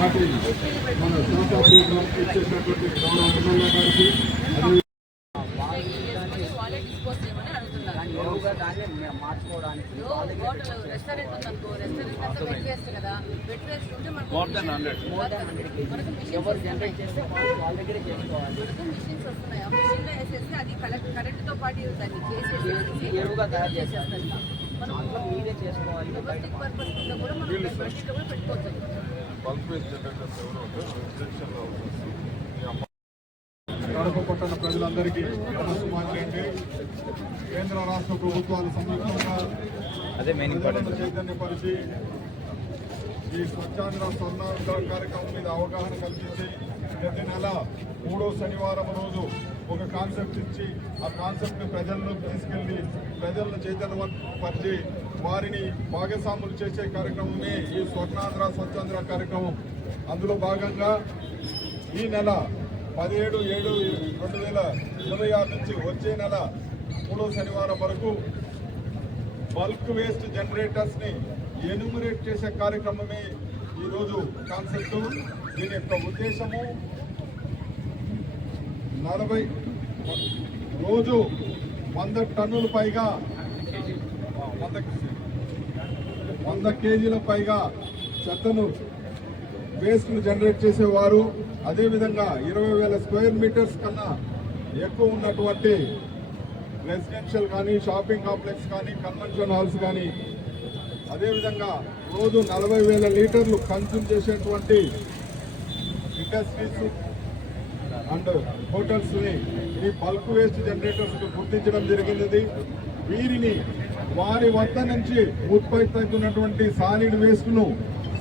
నాటి మన శాఖ ప్రోగ్రామ్ ఇచ్చేసినటువంటి గౌరవ ఎమ్మెల్యే గారికి కరెంట్ తో పాటు దాన్ని చేసేసి ఎరువుగా తయారు చేసేస్తాం. మనం మీరే చేసుకోవాలి. డొమెస్టిక్ పర్పస్ కింద కూడా మనం పెట్టుకోవచ్చు. కడప పట్టణ ప్రజలందరికీ నమస్కారం. కేంద్ర రాష్ట్ర ప్రభుత్వాలు సంయుక్తంగా చైతన్యపరిచి ఈ స్వచ్ఛాంధ్ర స్వర్ణాంధ్ర కార్యక్రమం మీద అవగాహన కల్పించి ప్రతి నెల 3వ శనివారం రోజు ఒక కాన్సెప్ట్ ఇచ్చి ఆ కాన్సెప్ట్ ప్రజల్లోకి తీసుకెళ్లి ప్రజలను చైతన్యపరిచి వారిని భాగస్వాములు చేసే కార్యక్రమమే ఈ స్వర్ణాంధ్ర స్వచ్ఛాంధ్ర కార్యక్రమం. అందులో భాగంగా ఈ నెల 17/7/2026 నుంచి వచ్చే నెల 3వ శనివారం వరకు బల్క్ వేస్ట్ జనరేటర్స్ ని ఎన్యూమరేట్ చేసే కార్యక్రమమే ఈరోజు కాన్సెప్ట్. దీని యొక్క ఉద్దేశము రోజు 100 టన్నుల పైగా 100 కేజీల పైగా చెత్తను వేస్ట్ను జనరేట్ చేసేవారు, అదేవిధంగా 20,000 స్క్వేర్ మీటర్స్ కన్నా ఎక్కువ ఉన్నటువంటి రెసిడెన్షియల్ కానీ షాపింగ్ కాంప్లెక్స్ కానీ కన్వెన్షన్ హాల్స్ కానీ, అదేవిధంగా రోజు 40,000 లీటర్లు కన్స్యూమ్ చేసేటువంటి ఇండస్ట్రీస్ అండ్ హోటల్స్ని ఈ బల్క్ వేస్ట్ జనరేటర్స్ గుర్తించడం జరిగినది. వీరిని వారి వద్ద నుంచి ఉత్పత్తి అవుతున్నటువంటి సాలిడ్ వేస్ట్ను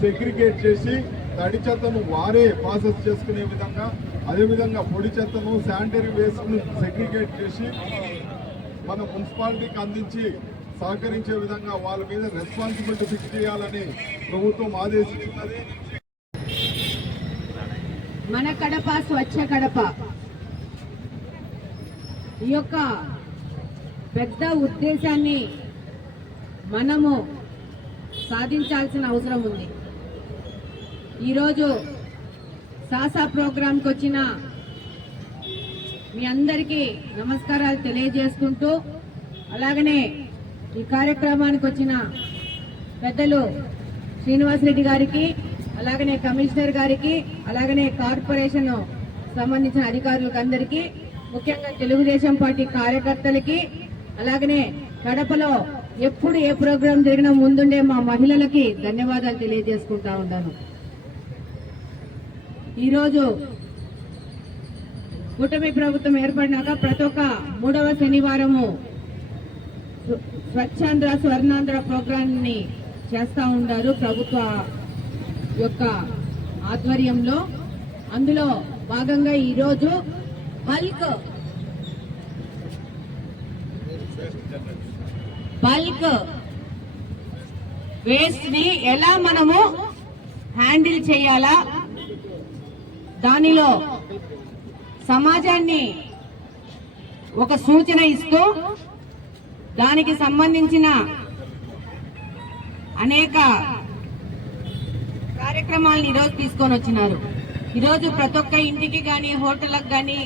సెగ్రిగేట్ చేసి తడి చెత్తను వారే ప్రాసెస్ చేసుకునే విధంగా, అదేవిధంగా పొడి చెత్తను శానిటరీ వేస్ట్ను సెగ్రిగేట్ చేసి మన మున్సిపాలిటీకి అందించి సహకరించే విధంగా వాళ్ళ మీద రెస్పాన్సిబిలిటీ ఫిక్స్ చేయాలని ప్రభుత్వం ఆదేశించినది. మన కడప స్వచ్ఛ కడప ఈ యొక్క పెద్ద ఉద్దేశాన్ని మనము సాధించాల్సిన అవసరం ఉంది. ఈరోజు సాసా ప్రోగ్రాంకి వచ్చిన మీ అందరికీ నమస్కారాలు తెలియజేసుకుంటూ, అలాగనే ఈ కార్యక్రమానికి వచ్చిన పెద్దలు శ్రీనివాసరెడ్డి గారికి, అలాగనే కమిషనర్ గారికి, అలాగనే కార్పొరేషన్ సంబంధించిన అధికారులకు అందరికీ, ముఖ్యంగా తెలుగుదేశం పార్టీ కార్యకర్తలకి, అలాగనే కడపలో ఎప్పుడు ఏ ప్రోగ్రాం జరిగినా ముందుండే మా మహిళలకి ధన్యవాదాలు తెలియజేసుకుంటా ఉన్నాను. ఈరోజు కూటమి ప్రభుత్వం ఏర్పడినాక ప్రతి ఒక్క 3వ శనివారము స్వచ్ఛాంధ్ర స్వర్ణాంధ్ర ప్రోగ్రాంని చేస్తూ ఉంటారు ప్రభుత్వ యొక్క ఆధ్వర్యంలో. అందులో భాగంగా ఈరోజు బల్క్ వేస్ట్ ని ఎలా మనము హ్యాండిల్ చేయాలా, దానిలో సమాజాన్ని ఒక సూచన ఇస్తూ దానికి సంబంధించిన అనేక కార్యక్రమాలను ఈరోజు తీసుకొని వచ్చినారు. ఈరోజు ప్రతి ఒక్క ఇంటికి కానీ హోటళ్లకు కానీ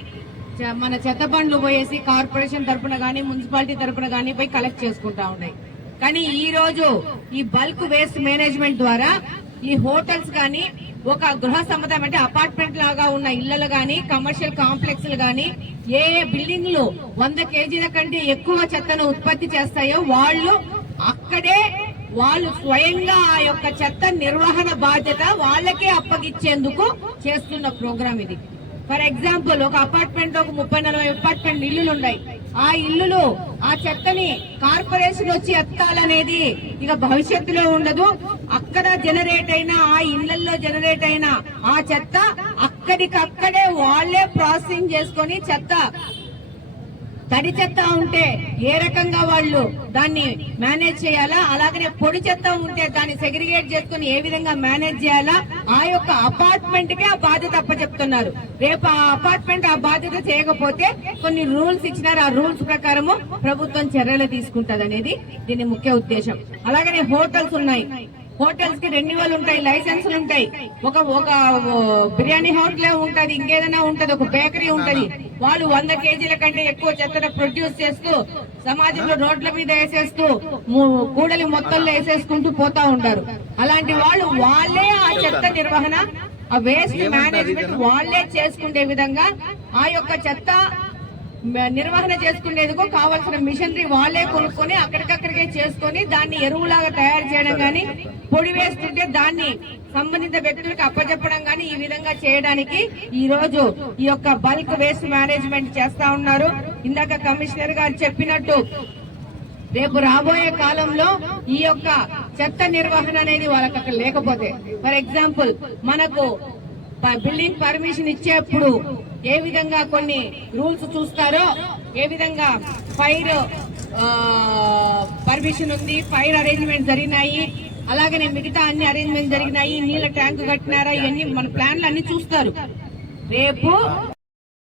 మన చెత్త బండ్లు పోయేసి కార్పొరేషన్ తరపున కానీ మున్సిపాలిటీ తరపున కానీ పోయి కలెక్ట్ చేసుకుంటా ఉన్నాయి. కానీ ఈ రోజు ఈ బల్క్ వేస్ట్ మేనేజ్మెంట్ ద్వారా ఈ హోటల్స్ కానీ ఒక గృహ సముదాయం అంటే అపార్ట్మెంట్ లాగా ఉన్న ఇళ్లలో గాని కమర్షియల్ కాంప్లెక్స్లు గాని ఏ బిల్డింగ్లు 100 కేజీల కంటే ఎక్కువ చెత్తను ఉత్పత్తి చేస్తాయో అక్కడే వాళ్ళు స్వయంగా ఆ యొక్క చెత్త నిర్వహణ బాధ్యత వాళ్ళకే అప్పగిచ్చేందుకు చేస్తున్న ప్రోగ్రాం ఇది. ఫర్ ఎగ్జాంపుల్ ఒక అపార్ట్మెంట్ లో ఒక 30-40 అపార్ట్మెంట్ ఇల్లులు ఉన్నాయి. ఆ ఇల్లులు ఆ చెత్తని కార్పొరేషన్ వచ్చి ఎత్తాలనేది ఇక భవిష్యత్తులో ఉండదు. అక్కడ జనరేట్ అయిన ఆ ఇళ్లలో జనరేట్ అయిన ఆ చెత్త అక్కడికక్కడే వాళ్లే ప్రాసెసింగ్ చేసుకొని చెత్త తడి చెత్త ఉంటే ఏ రకంగా వాళ్ళు దాన్ని మేనేజ్ చేయాలా, అలాగనే పొడి చెత్త ఉంటే దాన్ని సెగ్రిగేట్ చేసుకుని ఏ విధంగా మేనేజ్ చేయాలా ఆ యొక్క అపార్ట్మెంట్ కి ఆ బాధ్యత అప్పచెప్తున్నారు. రేపు ఆ అపార్ట్మెంట్ ఆ బాధ్యత చేయకపోతే కొన్ని రూల్స్ ఇచ్చినారు. ఆ రూల్స్ ప్రకారము ప్రభుత్వం చర్యలు తీసుకుంటది అనేది దీని ముఖ్య ఉద్దేశం. అలాగనే హోటల్స్ ఉన్నాయి. హోటల్స్ కి రెన్యువల్ ఉంటాయి, లైసెన్సులు ఉంటాయి. ఒక బిర్యానీ హోటల్ ఉంటది, ఇంకేదైనా ఉంటది, ఒక బేకరీ ఉంటది. వాళ్ళు 100 కేజీల కంటే ఎక్కువ చెత్తను ప్రొడ్యూస్ చేస్తూ సమాజంలో రోడ్ల మీద వేసేస్తూ కూడలి మొత్తంలో వేసేసుకుంటూ పోతా ఉంటారు. అలాంటి వాళ్ళే ఆ చెత్త నిర్వహణ, ఆ వేస్ట్ మేనేజ్మెంట్ వాళ్ళే చేసుకునే విధంగా ఆ యొక్క చెత్త నిర్వహణ చేసుకునేందుకు కావాల్సిన మిషనరీ వాళ్ళే కొనుక్కొని అక్కడికక్కడికే చేసుకొని దాన్ని ఎరువులాగా తయారు చేయడం గానీ, పొడి వేస్తుంటే దాన్ని సంబంధిత వ్యక్తులకు అప్పచెప్పడం గానీ ఈ విధంగా చేయడానికి ఈ రోజు ఈ యొక్క బల్క్ వేస్ట్ మేనేజ్మెంట్ చేస్తా ఉన్నారు. ఇందాక కమిషనర్ గారు చెప్పినట్టు రేపు రాబోయే కాలంలో ఈ యొక్క చెత్త నిర్వహణ అనేది వాళ్ళకి అక్కడ లేకపోతే, ఫర్ ఎగ్జాంపుల్ మనకు బిల్డింగ్ పర్మిషన్ ఇచ్చేప్పుడు ఏ విధంగా కొన్ని రూల్స్ చూస్తారో, ఏ విధంగా ఫైర్ పర్మిషన్ ఉంది, ఫైర్ అరేంజ్మెంట్ జరిగినాయి, అలాగనే మిగతా అన్ని అరేంజ్మెంట్ జరిగినాయి, నీళ్ళ ట్యాంక్ కట్టినారా, ఇవన్నీ మన ప్లాన్లు అన్ని చూస్తారు. రేపు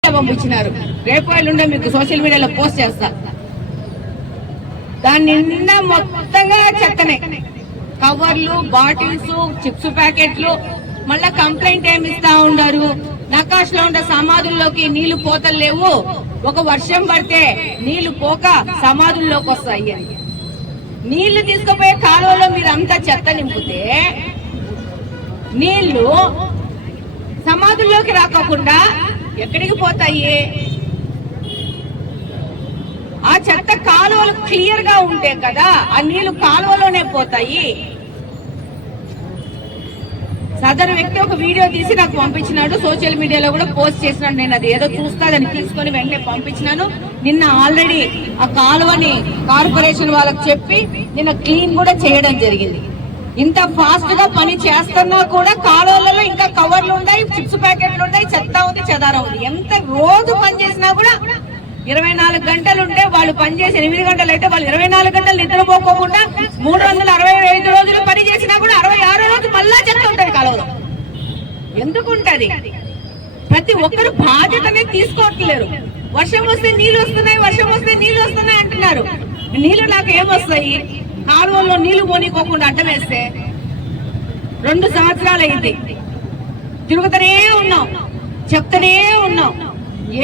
పంపించినారు, రేపు ఎల్లుండే మీకు సోషల్ మీడియాలో పోస్ట్ చేస్తా. దాని నిండా మొత్తంగా చెత్తనే, కవర్లు, బాటిల్స్, చిప్స్ ప్యాకెట్లు. మళ్ళా కంప్లైంట్ ఏమి ఇస్తా ఉన్నారు, నకాష్ లో ఉన్న సమాధుల్లోకి నీళ్లు పోతలేవు, ఒక వర్షం పడితే నీళ్లు పోక సమాధుల్లోకి వస్తాయి అని. నీళ్లు తీసుకుపోయే కాలువలో మీరు అంతా చెత్త నింపితే నీళ్లు సమాధుల్లోకి రాకుండా ఎక్కడికి పోతాయి? ఆ చెత్త కాలువలు క్లియర్ గా ఉంటే కదా ఆ నీళ్లు కాలువలోనే పోతాయి. సదరు వ్యక్తి ఒక వీడియో తీసి నాకు పంపించినాడు, సోషల్ మీడియాలో కూడా పోస్ట్ చేసినాడు. నేను అది ఏదో చూస్తా దాన్ని తీసుకొని వెంటనే పంపించినాను. నిన్న ఆల్రెడీ ఆ కాలువని కార్పొరేషన్ వాళ్ళకి చెప్పి నిన్న క్లీన్ కూడా చేయడం జరిగింది. ఇంత ఫాస్ట్ గా పని చేస్తున్నా కూడా కాలువలలో ఇంకా కవర్లు ఉన్నాయి, చిప్స్ ప్యాకెట్లు ఉన్నాయి, చెత్త ఉంది, చెదారం ఉంది. ఎంత రోజు పని చేసినా కూడా 24 గంటలు ఉంటే వాళ్ళు పనిచేసి 8 గంటలు అయితే వాళ్ళు 24 గంటలు నిద్రపోకోకుండా 365 రోజులు పని చేసినా కూడా 66 రోజు మళ్ళా చెత్త ఉంటది కాలువలో. ఎందుకుంటది? ప్రతి ఒక్కరు బాధ్యతనే తీసుకోవట్లేరు. వర్షం వస్తే నీళ్లు వస్తున్నాయి, వర్షం వస్తే నీళ్లు వస్తున్నాయి అంటున్నారు. నీళ్లు నాకు ఏమొస్తాయి? కాలువల్లో నీళ్లు పోనీకోకుండా అడ్డం వేస్తే 2 సంవత్సరాలు అయింది, తిరుగుతూనే ఉన్నాం, చెప్తూనే ఉన్నాం.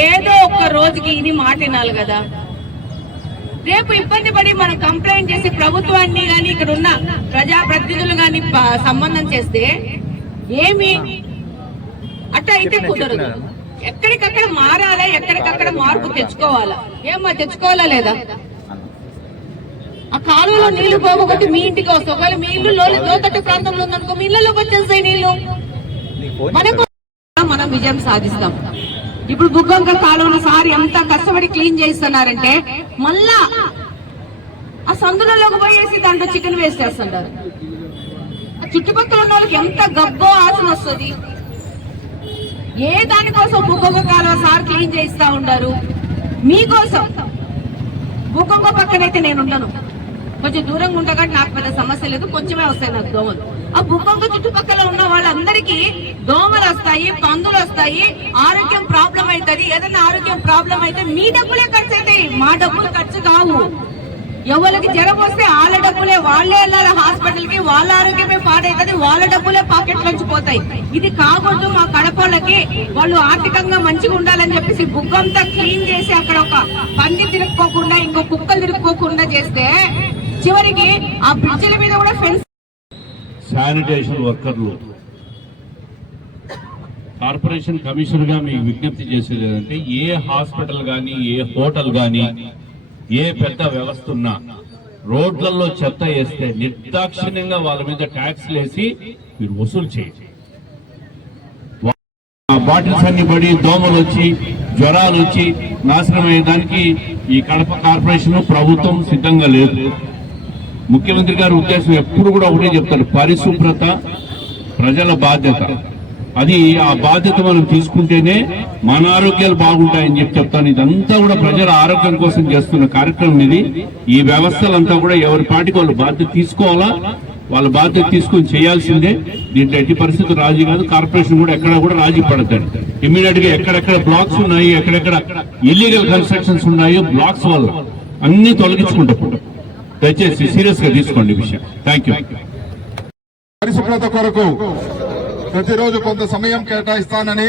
ఏదో ఒక్క రోజుకి ఇది మాట వినాలి కదా. రేపు ఇబ్బంది పడి మనం కంప్లైంట్ చేసి ప్రభుత్వాన్ని గాని ఇక్కడ ఉన్న ప్రజాప్రతినిధులు గాని సంబంధం చేస్తే ఏమి అట్ట అయితే కుదరదు. ఎక్కడికక్కడ మారాలా, ఎక్కడికక్కడ మార్పు తెచ్చుకోవాలా. ఏమో తెచ్చుకోవాలా లేదా? ఆ కాలువలో నీళ్లు పోకపోతే మీ ఇంటికి వస్తాయి. ఒకవేళ మీ ఇల్లు లోతట్టు ప్రాంతంలో ఉందనుకో, మీ ఇళ్లలోకి వచ్చేస్తాయి నీళ్లు. మనకు మనం విజయం సాధిస్తాం. ఇప్పుడు బుగ్గంక కాలువను సారి ఎంత కష్టపడి క్లీన్ చేస్తున్నారంటే మళ్ళా ఆ సందులలోకి పోయేసి దాంట్లో చికెన్ వేస్ట్ చేస్తుంటారు. ఆ చుట్టుపక్కల ఉన్న వాళ్ళకి ఎంత గబ్బో ఆసన వస్తుంది. ఏ దానికోసం బుగ్గంక కాలువ సార్ క్లీన్ చేయిస్తా ఉంటారు? మీకోసం. బుగ్గంక పక్కనైతే నేను ఉండను, కొంచెం దూరంగా ఉండగా నాకు పెద్ద సమస్య లేదు, కొంచెమే వస్తాయి నాకు దోమలు. ఆ బుగ్గంక చుట్టుపక్కల ఉన్న వాళ్ళందరికీ దోమలు వస్తాయి, పందులు వస్తాయి, ఆరోగ్యం ప్రాబ్లం అవుతుంది. ఏదైనా ఆరోగ్యం ప్రాబ్లం అయితే మీ డబ్బులే ఖర్చు అవుతాయి, మా డబ్బులు ఖర్చు కావు. ఎవరికి జ్వరం వస్తే వాళ్ళ డబ్బులే, వాళ్ళే వెళ్ళాలి హాస్పిటల్ కి, వాళ్ళ ఆరోగ్యమే పాడైతుంది, వాళ్ళ డబ్బులే పాకెట్ నుంచి పోతాయి. ఇది కాకూడదు. మా కడపలకి వాళ్ళు ఆర్థికంగా మంచిగా ఉండాలని చెప్పేసి బుగ్గంతా క్లీన్ చేసి అక్కడ ఒక పంది తిరుక్కోకుండా, ఇంకో కుక్కలు తిరుక్కోకుండా చేస్తే చివరికి ఆ బ్రిడ్జిల మీద కూడా ఫెన్స్. శానిటేషన్ వర్కర్లు కార్పొరేషన్ కమిషనర్ గా మీకు విజ్ఞప్తి చేసేది ఏంటంటే, ఏ హాస్పిటల్ గాని, ఏ హోటల్ గాని, ఏ పెద్ద వ్యవస్థ ఉన్నా రోడ్లలో చెత్త వేస్తే నిర్దాక్షిణ్యంగా వాళ్ళ మీద ట్యాక్స్లు వేసి మీరు వసూలు చేయండి. బాటిల్స్ అన్ని పడి దోమలు వచ్చి జ్వరాలు వచ్చి నాశనం అయ్యేదానికి ఈ కడప కార్పొరేషన్ ప్రభుత్వం సిద్ధంగా లేదు. ముఖ్యమంత్రి గారి ఉద్దేశం ఎప్పుడు కూడా ఒకటే చెప్తారు, పరిశుభ్రత ప్రజల బాధ్యత. అది ఆ బాధ్యత మనం తీసుకుంటేనే మన ఆరోగ్యాలు బాగుంటాయని చెప్తాను. ఇదంతా కూడా ప్రజల ఆరోగ్యం కోసం చేస్తున్న కార్యక్రమం ఇది. ఈ వ్యవస్థలంతా కూడా ఎవరి పాటికి వాళ్ళు బాధ్యత తీసుకోవాలా, వాళ్ళ బాధ్యత తీసుకొని చేయాల్సిందే. దీంట్లో ఎట్టి పరిస్థితులు రాజీ కాదు. కార్పొరేషన్ కూడా ఎక్కడ కూడా రాజీ పడతాడు. ఇమ్మీడియట్ గా ఎక్కడెక్కడ బ్లాక్స్ ఉన్నాయి, ఎక్కడెక్కడ ఇల్లీగల్ కన్స్ట్రక్షన్స్ ఉన్నాయో బ్లాక్స్ వల్ల అన్ని తొలగించుకుంటారు. దయచేసి సీరియస్ గా తీసుకోండి ఈ విషయం. Thank you. పరిశుభ్రత కొరకు ప్రతిరోజు కొంత సమయం కేటాయిస్తానని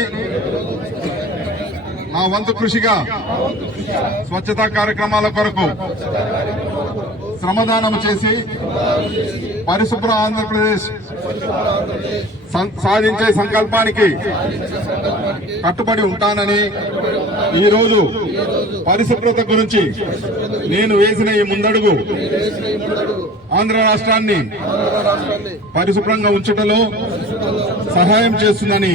నా వంతు కృషిగా స్వచ్ఛతా కార్యక్రమాల కొరకు శ్రమదానం చేసి పరిశుభ్ర ఆంధ్రప్రదేశ్ సాధించే సంకల్పానికి కట్టుబడి ఉంటానని ఈరోజు పరిశుభ్రత గురించి నేను వేసిన ఈ ముందడుగు ఆంధ్ర రాష్ట్రాన్ని పరిశుభ్రంగా ఉంచుటలో సహాయం చేస్తుందని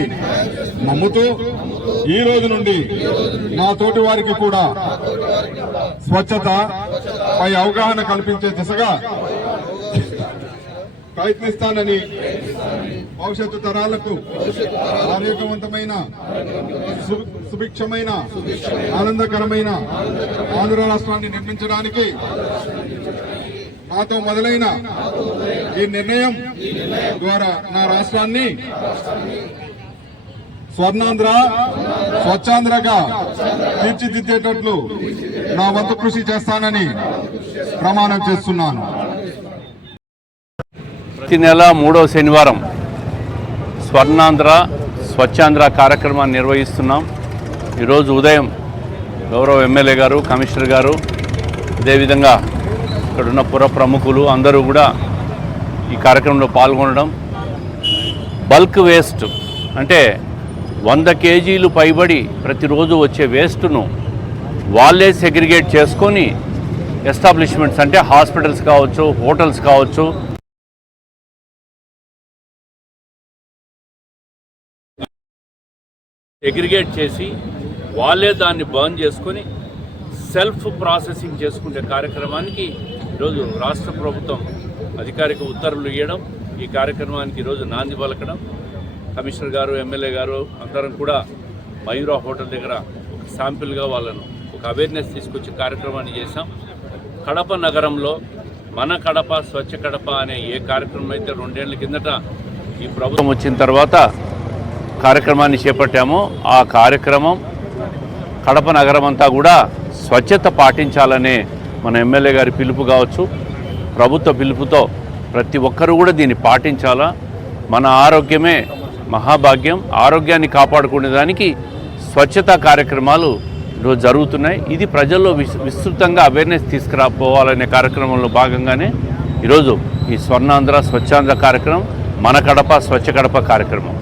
నమ్ముతూ ఈ రోజు నుండి నా తోటి వారికి కూడా స్వచ్ఛత పై అవగాహన కల్పించే దిశగా ప్రయత్నిస్తానని భవిష్యత్తు తరాలకు ఆరోగ్యవంతమైన సుభిక్షమైన ఆనందకరమైన ఆంధ్ర రాష్ట్రాన్ని నిర్మించడానికి నాతో మొదలైన ఈ నిర్ణయం ద్వారా నా రాష్ట్రాన్ని స్వర్ణాంధ్ర స్వచ్ఛాంధ్రగా తీర్చిదిద్దేటట్లు నా వంతు కృషి చేస్తానని ప్రమాణం చేస్తున్నాను. ప్రతి నెల 3వ శనివారం స్వర్ణాంధ్ర స్వచ్ఛాంధ్ర కార్యక్రమాన్ని నిర్వహిస్తున్నాం. ఈరోజు ఉదయం గౌరవ ఎమ్మెల్యే గారు, కమిషనర్ గారు, అదేవిధంగా ఇక్కడున్న పుర ప్రముఖులు అందరూ కూడా ఈ కార్యక్రమంలో పాల్గొనడం, బల్క్ వేస్ట్ అంటే 100 కేజీలు పైబడి ప్రతిరోజు వచ్చే వేస్ట్ను వాళ్ళే సెగ్రిగేట్ చేసుకొని ఎస్టాబ్లిష్మెంట్స్ అంటే హాస్పిటల్స్ కావచ్చు, హోటల్స్ కావచ్చు, సెగ్రిగేట్ చేసి వాళ్ళే దాన్ని బర్న్ చేసుకొని సెల్ఫ్ ప్రాసెసింగ్ చేసుకునే కార్యక్రమానికి ఈరోజు రాష్ట్ర ప్రభుత్వం అధికారిక ఉత్తర్వులు ఇవ్వడం, ఈ కార్యక్రమానికి ఈరోజు నాంది పలకడం, కమిషనర్ గారు, ఎమ్మెల్యే గారు అందరం కూడా మయూరా హోటల్ దగ్గర ఒక శాంపిల్గా వాళ్ళను ఒక అవేర్నెస్ తీసుకొచ్చే కార్యక్రమాన్ని చేశాం. కడప నగరంలో మన కడప స్వచ్ఛ కడప అనే ఏ కార్యక్రమం అయితే 2 ఏళ్ల కిందట ఈ ప్రభుత్వం వచ్చిన తర్వాత కార్యక్రమాన్ని చేపట్టామో ఆ కార్యక్రమం కడప నగరం అంతా కూడా స్వచ్ఛత పాటించాలనే మన ఎమ్మెల్యే గారి పిలుపు కావచ్చు, ప్రభుత్వ పిలుపుతో ప్రతి ఒక్కరూ కూడా దీన్ని పాటించాలా. మన ఆరోగ్యమే మహాభాగ్యం. ఆరోగ్యాన్ని కాపాడుకునే దానికి స్వచ్ఛతా కార్యక్రమాలు ఈరోజు జరుగుతున్నాయి. ఇది ప్రజల్లో విస్తృతంగా అవేర్నెస్ తీసుకురాపోవాలనే కార్యక్రమంలో భాగంగానే ఈరోజు ఈ స్వర్ణాంధ్ర స్వచ్ఛాంధ్ర కార్యక్రమం, మన కడప స్వచ్ఛ కడప కార్యక్రమం.